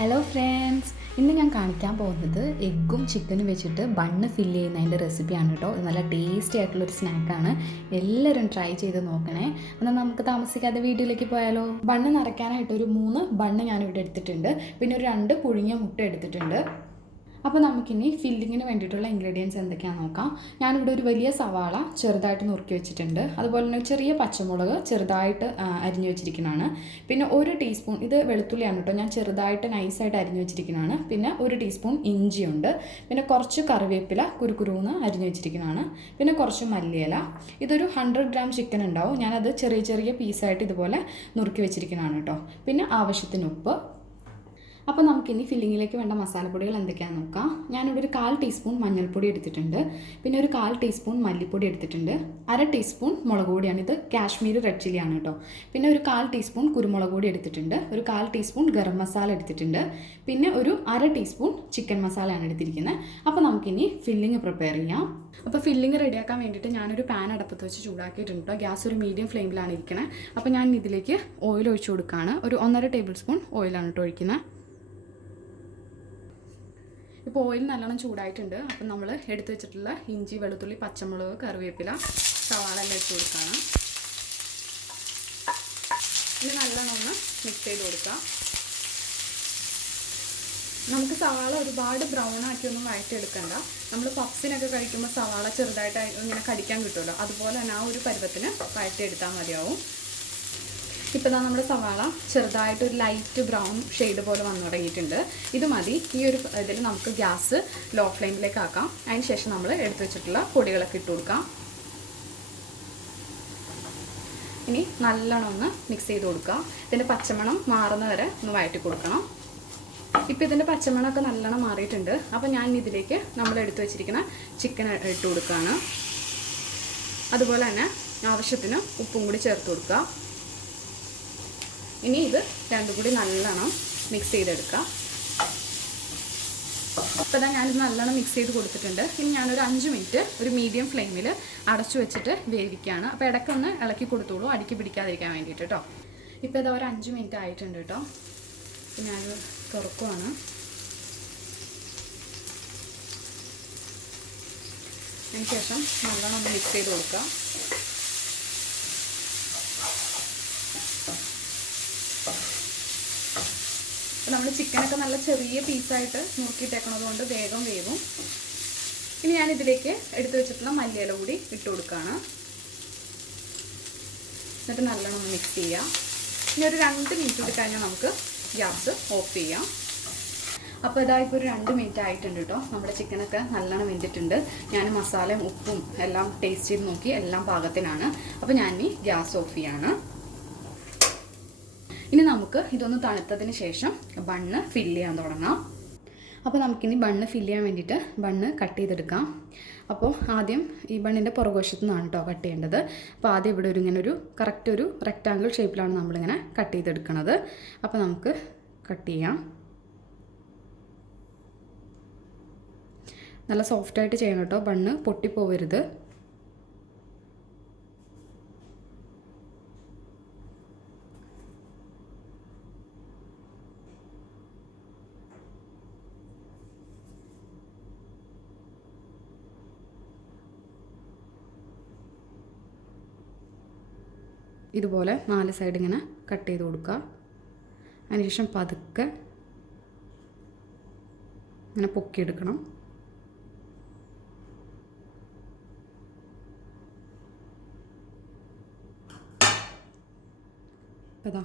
Hello friends, ഇന്ന് ഞാൻ കാണിക്കാൻ പോകുന്നത് എഗ്ഗും ചിക്കനും വെച്ചിട്ട് ബണ്ണ് ഫില്ല് ചെയ്യുന്നതിൻ്റെ റെസിപ്പിയാണ് കേട്ടോ. ഇത് നല്ല ടേസ്റ്റി ആയിട്ടുള്ളൊരു സ്നാക്കാണ്. എല്ലാവരും ട്രൈ ചെയ്ത് നോക്കണേ. എന്നാൽ നമുക്ക് താമസിക്കാതെ വീഡിയോയിലേക്ക് പോയാലോ. ബണ്ണ് നിറയ്ക്കാനായിട്ട് ഒരു 3 ബണ്ണ് ഞാനിവിടെ എടുത്തിട്ടുണ്ട്. പിന്നെ ഒരു 2 പുഴുങ്ങിയ മുട്ട എടുത്തിട്ടുണ്ട്. അപ്പോൾ നമുക്കിനി ഫില്ലിങ്ങിന് വേണ്ടിയിട്ടുള്ള ഇൻഗ്രീഡിയൻസ് എന്തൊക്കെയാണെന്ന് നോക്കാം. ഞാനിവിടെ ഒരു വലിയ സവാള ചെറുതായിട്ട് നുറുക്കി വെച്ചിട്ടുണ്ട്. അതുപോലെ തന്നെ ചെറിയ പച്ചമുളക് ചെറുതായിട്ട് അരിഞ്ഞു വെച്ചിരിക്കുന്നതാണ്. പിന്നെ 1 ടീസ്പൂൺ, ഇത് വെളുത്തുള്ളിയാണ് കേട്ടോ, ഞാൻ ചെറുതായിട്ട് നൈസായിട്ട് അരിഞ്ഞു വെച്ചിരിക്കുന്നതാണ്. പിന്നെ 1 ടീസ്പൂൺ ഇഞ്ചിയുണ്ട്. പിന്നെ കുറച്ച് കറിവേപ്പില കുരുകുരുന്ന് അരിഞ്ഞു വെച്ചിരിക്കുന്നതാണ്. പിന്നെ കുറച്ച് മല്ലിയില. ഇതൊരു 100 ഗ്രാം ചിക്കൻ ഉണ്ടാവും. ഞാനത് ചെറിയ ചെറിയ പീസായിട്ട് ഇതുപോലെ നുറുക്കി വെച്ചിരിക്കുന്നതാണ് കേട്ടോ. പിന്നെ ആവശ്യത്തിന് ഉപ്പ്. അപ്പോൾ നമുക്കിനി ഫില്ലിങ്ങിലേക്ക് വേണ്ട മസാലപ്പൊടികൾ എന്തൊക്കെയാണെന്ന് നോക്കാം. ഞാനിവിടെ ഒരു 1/4 ടീസ്പൂൺ മഞ്ഞൾപ്പൊടി എടുത്തിട്ടുണ്ട്. പിന്നെ ഒരു 1/4 ടീസ്പൂൺ മല്ലിപ്പൊടി എടുത്തിട്ടുണ്ട്. 1/2 ടീസ്പൂൺ മുളക് പൊടിയാണ്, ഇത് കാശ്മീരി റെഡ് ചില്ലിയാണ് കേട്ടോ. പിന്നെ ഒരു 1/4 ടീസ്പൂൺ കുരുമുളക് പൊടി എടുത്തിട്ടുണ്ട്. ഒരു 1/4 ടീസ്പൂൺ ഗരം മസാല എടുത്തിട്ടുണ്ട്. പിന്നെ ഒരു 1/2 ടീസ്പൂൺ ചിക്കൻ മസാലയാണ് എടുത്തിരിക്കുന്നത്. അപ്പോൾ നമുക്കിനി ഫില്ലിങ് പ്രിപ്പയർ ചെയ്യാം. അപ്പോൾ ഫില്ലിങ് റെഡിയാക്കാൻ വേണ്ടിയിട്ട് ഞാനൊരു പാൻ അടുപ്പത്ത് വെച്ച് ചൂടാക്കിയിട്ടുണ്ട്. ഗ്യാസ് ഒരു മീഡിയം ഫ്ലെയിമിലാണ് ഇരിക്കുന്നത്. അപ്പോൾ ഞാൻ ഇതിലേക്ക് ഓയിൽ ഒഴിച്ചു കൊടുക്കുകയാണ്. ഒരു 1.5 ടേബിൾ സ്പൂൺ ഓയിലാണ് കേട്ടോ ഒഴിക്കുന്നത്. ഇപ്പോൾ ഓയിൽ നല്ലോണം ചൂടായിട്ടുണ്ട്. അപ്പം നമ്മൾ എടുത്തു വെച്ചിട്ടുള്ള ഇഞ്ചി, വെളുത്തുള്ളി, പച്ചമുളക്, കറിവേപ്പില, സവാള എല്ലാം ഇട്ട് കൊടുക്കുകയാണ്. ഇനി നല്ലോണം ഒന്ന് മിക്സ് ചെയ്ത് കൊടുക്കുക. നമുക്ക് സവാള ഒരുപാട് ബ്രൗൺ ആക്കിയൊന്നും വഴറ്റിയെടുക്കണ്ട. നമ്മൾ പപ്സിനൊക്കെ കഴിക്കുമ്പോൾ സവാള ചെറുതായിട്ട് ഇങ്ങനെ കടിക്കാൻ കിട്ടുമല്ലോ, അതുപോലെ തന്നെ ആ ഒരു പരുവത്തിന് വഴറ്റിയെടുത്താൽ മതിയാവും. ഇപ്പോൾ നമ്മുടെ സവാള ചെറുതായിട്ട് ഒരു ലൈറ്റ് ബ്രൗൺ ഷെയ്ഡ് പോലെ വന്നു തുടങ്ങിയിട്ടുണ്ട്. ഇത് മതി. ഈ ഒരു ഇതിൽ നമുക്ക് ഗ്യാസ് ലോ ഫ്ലെയിമിലേക്ക് ആക്കാം. അതിന് ശേഷം നമ്മൾ എടുത്തു വെച്ചിട്ടുള്ള പൊടികളൊക്കെ ഇട്ട് കൊടുക്കാം. ഇനി നല്ലോണം ഒന്ന് മിക്സ് ചെയ്ത് കൊടുക്കുക. ഇതിൻ്റെ പച്ചമണം മാറുന്ന വരെ ഒന്ന് വഴറ്റി കൊടുക്കണം. ഇപ്പോൾ ഇതിൻ്റെ പച്ചമണമൊക്കെ നല്ലോണം മാറിയിട്ടുണ്ട്. അപ്പോൾ ഞാൻ ഇതിലേക്ക് നമ്മൾ എടുത്തു വെച്ചിരിക്കുന്ന ചിക്കൻ ഇട്ട് കൊടുക്കുകയാണ്. അതുപോലെ തന്നെ ആവശ്യത്തിന് ഉപ്പും കൂടി ചേർത്ത് കൊടുക്കുക. ഇനി ഇത് രണ്ടും കൂടി നല്ലോണം മിക്സ് ചെയ്തെടുക്കുക. അപ്പോൾ ഞാനിത് നല്ലോണം മിക്സ് ചെയ്ത് കൊടുത്തിട്ടുണ്ട്. ഇനി ഞാനൊരു 5 മിനിറ്റ് ഒരു മീഡിയം ഫ്ലെയിമിൽ അടച്ചു വെച്ചിട്ട് വേവിക്കുകയാണ്. അപ്പോൾ ഇടയ്ക്കൊന്ന് ഇളക്കി കൊടുത്തോളൂ, അടുക്കി പിടിക്കാതിരിക്കാൻ വേണ്ടിയിട്ട് കേട്ടോ. ഇപ്പോൾ ഇതാ ഒരു 5 മിനിറ്റ് ആയിട്ടുണ്ട് കേട്ടോ. അപ്പോൾ ഞാൻ തുറക്കുവാണ്. അതിന് ശേഷം നല്ലോണം ഒന്ന് മിക്സ് ചെയ്ത് കൊടുക്കുക. നമ്മൾ ചിക്കനൊക്കെ നല്ല ചെറിയ പീസായിട്ട് നുറുക്കിയിട്ടേക്കണത് കൊണ്ട് വേഗം വേവും. ഇനി ഞാനിതിലേക്ക് എടുത്തു വെച്ചിട്ടുള്ള മല്ലിയില കൂടി ഇട്ട് കൊടുക്കുകയാണ്. എന്നിട്ട് നല്ലോണം മിക്സ് ചെയ്യാം. ഇനി ഒരു 2 മിനിറ്റ് കൂടി കഴിഞ്ഞാൽ നമുക്ക് ഗ്യാസ് ഓഫ് ചെയ്യാം. അപ്പോൾ ഇതായിപ്പോൾ ഒരു 2 മിനിറ്റ് ആയിട്ടുണ്ട് കേട്ടോ. നമ്മുടെ ചിക്കനൊക്കെ നല്ലോണം വെന്തിട്ടുണ്ട്. ഞാൻ മസാലയും ഉപ്പും എല്ലാം ടേസ്റ്റ് ചെയ്ത് നോക്കി, എല്ലാം പാകത്തിനാണ്. അപ്പോൾ ഞാൻ ഇനി ഗ്യാസ് ഓഫ് ചെയ്യാണ്. ഇനി നമുക്ക് ഇതൊന്ന് തണുത്തതിന് ശേഷം ബണ്ണ് ഫില്ല് ചെയ്യാൻ തുടങ്ങാം. അപ്പോൾ നമുക്കിനി ബണ്ണ് ഫില്ല് ചെയ്യാൻ വേണ്ടിയിട്ട് ബണ്ണ് കട്ട് ചെയ്തെടുക്കാം. അപ്പോൾ ആദ്യം ഈ ബണ്ണിൻ്റെ പുറകുവശത്തു നിന്നാണ് കേട്ടോ കട്ട് ചെയ്യേണ്ടത്. അപ്പോൾ ആദ്യം ഇവിടെ ഇങ്ങനെ കറക്റ്റ് ഒരു റെക്റ്റാങ്കിൾ ഷേപ്പിലാണ് നമ്മളിങ്ങനെ കട്ട് ചെയ്തെടുക്കുന്നത്. അപ്പോൾ നമുക്ക് കട്ട് ചെയ്യാം. നല്ല സോഫ്റ്റായിട്ട് ചെയ്യണം കേട്ടോ, ബണ്ണ് പൊട്ടിപ്പോവരുത്. ഇതുപോലെ 4 സൈഡ് ഇങ്ങനെ കട്ട് ചെയ്ത് കൊടുക്കുക. അതിനുശേഷം പതുക്കെ ഇങ്ങനെ പൊക്കിയെടുക്കണം. അതാ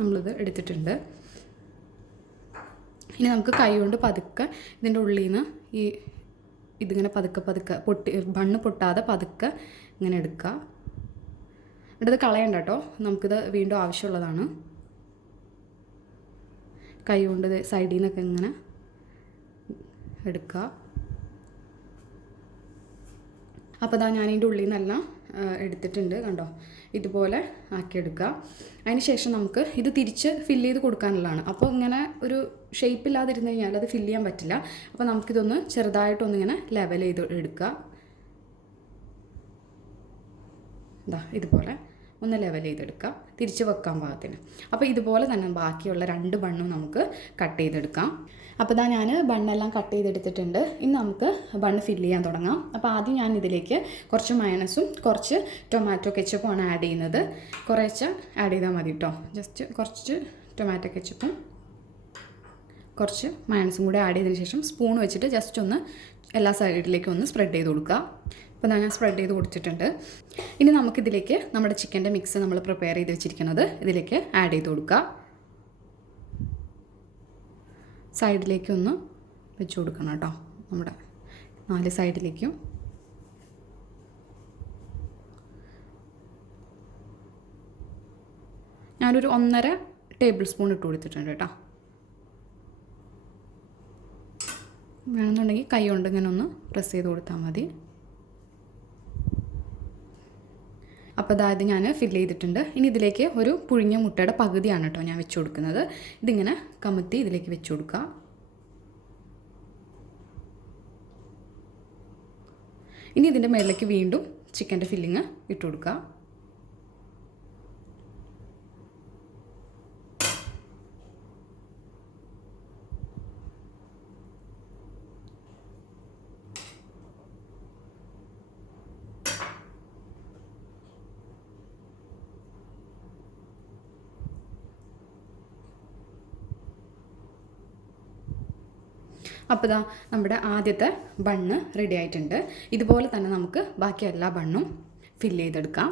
നമ്മളിത് എടുത്തിട്ടുണ്ട്. ഇനി നമുക്ക് കൈ കൊണ്ട് പതുക്കെ ഇതിൻ്റെ ഉള്ളിൽ നിന്ന് ഇതിങ്ങനെ പതുക്കെ ബണ്ണ് പൊട്ടാതെ പതുക്കെ ഇങ്ങനെ എടുക്കുക. ഇടത് കളയണ്ട കേട്ടോ, നമുക്കിത് വീണ്ടും ആവശ്യമുള്ളതാണ്. കൈ കൊണ്ട് സൈഡിൽ നിന്നൊക്കെ ഇങ്ങനെ എടുക്കുക. അപ്പോൾ ഇതാ ഞാൻ ഇതിൻ്റെ ഉള്ളിൽ നിന്നെല്ലാം എടുത്തിട്ടുണ്ട് കണ്ടോ. ഇതുപോലെ ആക്കിയെടുക്കുക. അതിന് ശേഷം നമുക്ക് ഇത് തിരിച്ച് ഫില്ല് ചെയ്ത് കൊടുക്കാനുള്ളതാണ്. അപ്പോൾ ഇങ്ങനെ ഒരു ഷേപ്പില്ലാതിരുന്ന് കഴിഞ്ഞാൽ അത് ഫില്ല് ചെയ്യാൻ പറ്റില്ല. അപ്പോൾ നമുക്കിതൊന്ന് ചെറുതായിട്ടൊന്നിങ്ങനെ ലെവൽ ചെയ്ത് എടുക്കുക. ഇതാ ഇതുപോലെ ഒന്ന് ലെവൽ ചെയ്തെടുക്കുക, തിരിച്ച് വെക്കാൻ പാകത്തിന്. അപ്പോൾ ഇതുപോലെ തന്നെ ബാക്കിയുള്ള 2 ബണ്ണും നമുക്ക് കട്ട് ചെയ്തെടുക്കാം. അപ്പോൾ ഇതാ ഞാൻ ബണ്ണെല്ലാം കട്ട് ചെയ്തെടുത്തിട്ടുണ്ട്. ഇനി നമുക്ക് ബണ്ണ് ഫില്ല് ചെയ്യാൻ തുടങ്ങാം. അപ്പോൾ ആദ്യം ഞാൻ ഇതിലേക്ക് കുറച്ച് മയണസും കുറച്ച് ടൊമാറ്റോ കെച്ചപ്പുമാണ് ആഡ് ചെയ്യുന്നത്. കുറേശ്ശെ ആഡ് ചെയ്താൽ മതി കേട്ടോ. ജസ്റ്റ് കുറച്ച് ടൊമാറ്റോ കെച്ചപ്പും കുറച്ച് മയണസും കൂടി ആഡ് ചെയ്തതിന് ശേഷം സ്പൂൺ വെച്ചിട്ട് ജസ്റ്റ് ഒന്ന് എല്ലാ സൈഡിലേക്കും ഒന്ന് സ്പ്രെഡ് ചെയ്ത് കൊടുക്കുക. അപ്പോൾ ഞാൻ സ്പ്രെഡ് ചെയ്ത് കൊടുത്തിട്ടുണ്ട്. ഇനി നമുക്കിതിലേക്ക് നമ്മുടെ ചിക്കൻ്റെ മിക്സ് നമ്മൾ പ്രിപ്പയർ ചെയ്ത് വെച്ചിരിക്കുന്നത് ഇതിലേക്ക് ആഡ് ചെയ്ത് കൊടുക്കുക. സൈഡിലേക്കൊന്ന് വെച്ച് കൊടുക്കണം കേട്ടോ, നമ്മുടെ 4 സൈഡിലേക്കും. ഞാനൊരു 1.5 ടേബിൾ സ്പൂൺ ഇട്ട് കൊടുത്തിട്ടുണ്ട് കേട്ടോ. വേണമെന്നുണ്ടെങ്കിൽ കൈ കൊണ്ട് ഇങ്ങനെ ഒന്ന് പ്രസ് ചെയ്ത് കൊടുത്താൽ മതി. അപ്പോൾ അതായത് ഞാൻ ഫില്ല് ചെയ്തിട്ടുണ്ട്. ഇനി ഇതിലേക്ക് ഒരു പുഴുങ്ങിയ മുട്ടയുടെ പകുതിയാണ് കേട്ടോ ഞാൻ വെച്ച് കൊടുക്കുന്നത്. ഇതിങ്ങനെ കമത്തി ഇതിലേക്ക് വെച്ച് കൊടുക്കുക. ഇനി ഇതിൻ്റെ മേളിലേക്ക് വീണ്ടും ചിക്കൻ്റെ ഫില്ലിങ് ഇട്ട് കൊടുക്കുക. അപ്പോൾ ഇതാ നമ്മുടെ ആദ്യത്തെ ബണ്ണ് റെഡി ആയിട്ടുണ്ട്. ഇതുപോലെ തന്നെ നമുക്ക് ബാക്കി എല്ലാ ബണ്ണും ഫില്ല് ചെയ്തെടുക്കാം.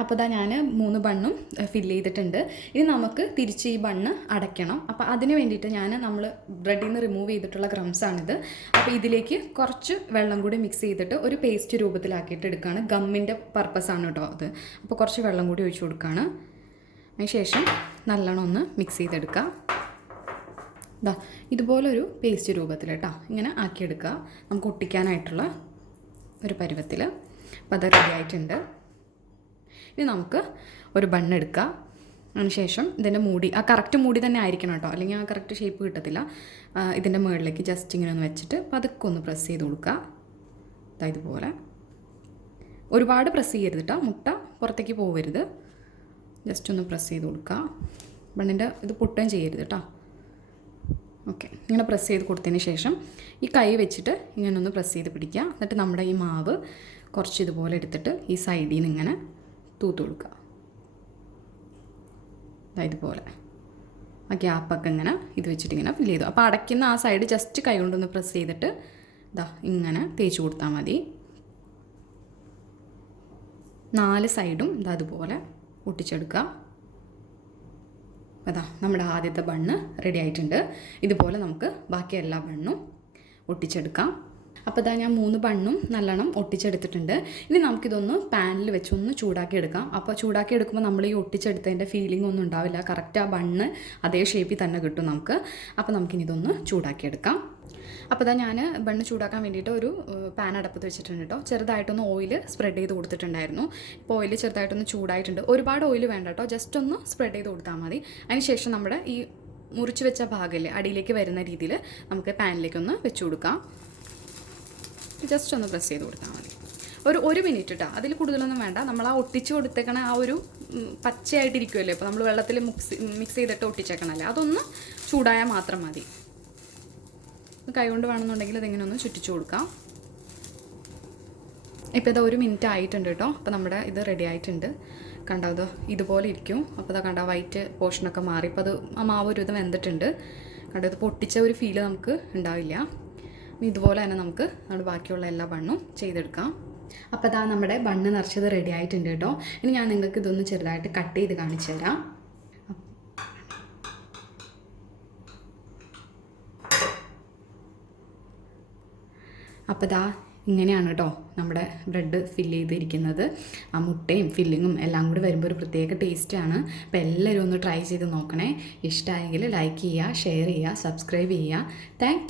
അപ്പോൾ ഇതാ ഞാൻ 3 ബണ്ണും ഫില്ല് ചെയ്തിട്ടുണ്ട്. ഇനി നമുക്ക് തിരിച്ച് ഈ ബണ്ണ് അടയ്ക്കണം. അപ്പോൾ അതിന് വേണ്ടിയിട്ട് നമ്മൾ ബ്രെഡിൽ നിന്ന് റിമൂവ് ചെയ്തിട്ടുള്ള ക്രംസാണിത്. അപ്പോൾ ഇതിലേക്ക് കുറച്ച് വെള്ളം കൂടി മിക്സ് ചെയ്തിട്ട് ഒരു പേസ്റ്റ് രൂപത്തിലാക്കിയിട്ട് എടുക്കുകയാണ്. ഗമ്മിൻ്റെ പർപ്പസാണ് കേട്ടോ അത്. അപ്പോൾ കുറച്ച് വെള്ളം കൂടി ഒഴിച്ച് കൊടുക്കുകയാണ്. അതിന് ശേഷം നല്ലോണം ഒന്ന് മിക്സ് ചെയ്തെടുക്കുക. ഇതാ ഇതുപോലൊരു പേസ്റ്റ് രൂപത്തിൽ കേട്ടോ ഇങ്ങനെ ആക്കിയെടുക്കുക, നമുക്ക് ഒട്ടിക്കാനായിട്ടുള്ള ഒരു പരുവത്തിൽ. അപ്പോൾ അത് റെഡി ആയിട്ടുണ്ട്. ഇനി നമുക്ക് ഒരു ബണ്ണെടുക്കുക. അതിനുശേഷം ഇതിൻ്റെ മൂടി കറക്റ്റ് മൂടി തന്നെ ആയിരിക്കണം കേട്ടോ, അല്ലെങ്കിൽ ആ കറക്റ്റ് ഷേപ്പ് കിട്ടത്തില്ല. ഇതിൻ്റെ മുകളിലേക്ക് ജസ്റ്റ് ഇങ്ങനെ ഒന്ന് വെച്ചിട്ട് പതുക്കെ ഒന്ന് പ്രസ് ചെയ്ത് കൊടുക്കുക. ഇതുപോലെ ഒരുപാട് പ്രസ് ചെയ്യരുത് കേട്ടോ, മുട്ട പുറത്തേക്ക് പോകരുത്. ജസ്റ്റ് ഒന്ന് പ്രസ് ചെയ്ത് കൊടുക്കുക. ബണ്ണിൻ്റെ ഇത് പൊട്ടുകയും ചെയ്യരുത് കേട്ടോ. ഓക്കെ, ഇങ്ങനെ പ്രസ് ചെയ്ത് കൊടുത്തതിന് ശേഷം ഈ കൈ വെച്ചിട്ട് ഇങ്ങനെ ഒന്ന് പ്രസ് ചെയ്ത് പിടിക്കുക. എന്നിട്ട് നമ്മുടെ ഈ മാവ് കുറച്ച് ഇതുപോലെ എടുത്തിട്ട് ഈ സൈഡിൽ നിന്ന് ഇങ്ങനെ തൂത്ത് കൊടുക്കുക. ഇതുപോലെ ആ ഗ്യാപ്പൊക്കെ ഇങ്ങനെ ഇത് വെച്ചിട്ട് ഇങ്ങനെ ഫില്ല് ചെയ്തു. അപ്പോൾ അടയ്ക്കുന്ന ആ സൈഡ് ജസ്റ്റ് കൈ കൊണ്ടൊന്ന് പ്രസ് ചെയ്തിട്ട് ഇങ്ങനെ തേച്ച് കൊടുത്താൽ മതി. 4 സൈഡും അതുപോലെ ഒട്ടിച്ചെടുക്കുക. അതാ നമ്മുടെ ആദ്യത്തെ ബണ്ണ് റെഡി ആയിട്ടുണ്ട്. ഇതുപോലെ നമുക്ക് ബാക്കി എല്ലാ ബണ്ണും ഒട്ടിച്ചെടുക്കാം. അപ്പോൾ ഇതാ ഞാൻ 3 ബണ്ണും നല്ലോണം ഒട്ടിച്ചെടുത്തിട്ടുണ്ട്. ഇനി നമുക്കിതൊന്ന് പാനിൽ വെച്ച് ഒന്ന് ചൂടാക്കി എടുക്കാം. അപ്പോൾ ചൂടാക്കി എടുക്കുമ്പോൾ നമ്മൾ ഈ ഒട്ടിച്ചെടുത്തതിൻ്റെ ഫീലിംഗ് ഒന്നും ഉണ്ടാവില്ല. കറക്റ്റ് ആ ബണ്ണ് അതേ ഷേപ്പിൽ തന്നെ കിട്ടും നമുക്ക്. അപ്പോൾ നമുക്കിനി ഇതൊന്ന് ചൂടാക്കി എടുക്കാം. അപ്പോൾ ഇതാ ഞാൻ ബണ്ണ് ചൂടാക്കാൻ വേണ്ടിയിട്ട് ഒരു പാൻ അടപ്പത്ത് വെച്ചിട്ടുണ്ട് കേട്ടോ. ചെറുതായിട്ടൊന്ന് ഓയിൽ സ്പ്രെഡ് ചെയ്ത് കൊടുത്തിട്ടുണ്ടായിരുന്നു. ഇപ്പോൾ ഓയിൽ ചെറുതായിട്ടൊന്ന് ചൂടായിട്ടുണ്ട്. ഒരുപാട് ഓയിൽ വേണ്ട കേട്ടോ, ജസ്റ്റ് ഒന്ന് സ്പ്രെഡ് ചെയ്ത് കൊടുത്താൽ മതി. അതിനുശേഷം നമ്മുടെ ഈ മുറിച്ച് വെച്ച ഭാഗമല്ലേ അടിയിലേക്ക് വരുന്ന രീതിയിൽ നമുക്ക് പാനിലേക്കൊന്ന് വെച്ച് കൊടുക്കാം. ജസ്റ്റ് ഒന്ന് പ്രസ് ചെയ്ത് കൊടുത്താൽ മതി. ഒരു മിനിറ്റ് കേട്ടോ, അതിൽ കൂടുതലൊന്നും വേണ്ട. നമ്മൾ ആ ഒട്ടിച്ച് കൊടുത്തേക്കണ ആ ഒരു പച്ചയായിട്ടിരിക്കുമല്ലോ, ഇപ്പോൾ നമ്മൾ വെള്ളത്തിൽ മിക്സ് ചെയ്തിട്ട് ഒട്ടിച്ചേക്കണമല്ലേ, അതൊന്ന് ചൂടായാൽ മാത്രം മതി. കൈ കൊണ്ട് വേണമെന്നുണ്ടെങ്കിൽ ഇതിങ്ങനെ ഒന്ന് ചുറ്റിച്ചു കൊടുക്കാം. ഇപ്പോൾ ഇത് 1 മിനിറ്റ് ആയിട്ടുണ്ട് കേട്ടോ. അപ്പോൾ നമ്മുടെ ഇത് റെഡി ആയിട്ടുണ്ട്. കണ്ടോ, ഇത് ഇതുപോലെ ഇരിക്കും. അപ്പോൾ ഇതാ കണ്ടോ, വൈറ്റ് പോർഷനൊക്കെ മാറി. ഇപ്പോൾ അത് ആ മാവ് ഒരു ഇത് വെന്തിട്ടുണ്ട്. കണ്ടോ, ഇത് പൊട്ടിച്ച ഒരു ഫീല് നമുക്ക് ഉണ്ടാവില്ല. ഇതുപോലെ തന്നെ നമുക്ക് നമ്മുടെ ബാക്കിയുള്ള എല്ലാ ബണ്ണും ചെയ്തെടുക്കാം. അപ്പോൾ ഇതാ നമ്മുടെ ബണ്ണ് നിറച്ചത് റെഡി ആയിട്ടുണ്ട് കേട്ടോ. ഇനി ഞാൻ നിങ്ങൾക്ക് ഇതൊന്ന് ചെറുതായിട്ട് കട്ട് ചെയ്ത് കാണിച്ചു തരാം. അപ്പോൾ ഇതാ ഇങ്ങനെയാണ് കേട്ടോ നമ്മുടെ ബ്രെഡ് ഫില്ല് ചെയ്തിരിക്കുന്നത്. ആ മുട്ടയും ഫില്ലിങ്ങും എല്ലാം കൂടി വരുമ്പോൾ ഒരു പ്രത്യേക ടേസ്റ്റാണ്. അപ്പോൾ എല്ലാവരും ഒന്ന് ട്രൈ ചെയ്ത് നോക്കണേ. ഇഷ്ടമായെങ്കിൽ ലൈക്ക് ചെയ്യുക, ഷെയർ ചെയ്യുക, സബ്സ്ക്രൈബ് ചെയ്യുക. താങ്ക്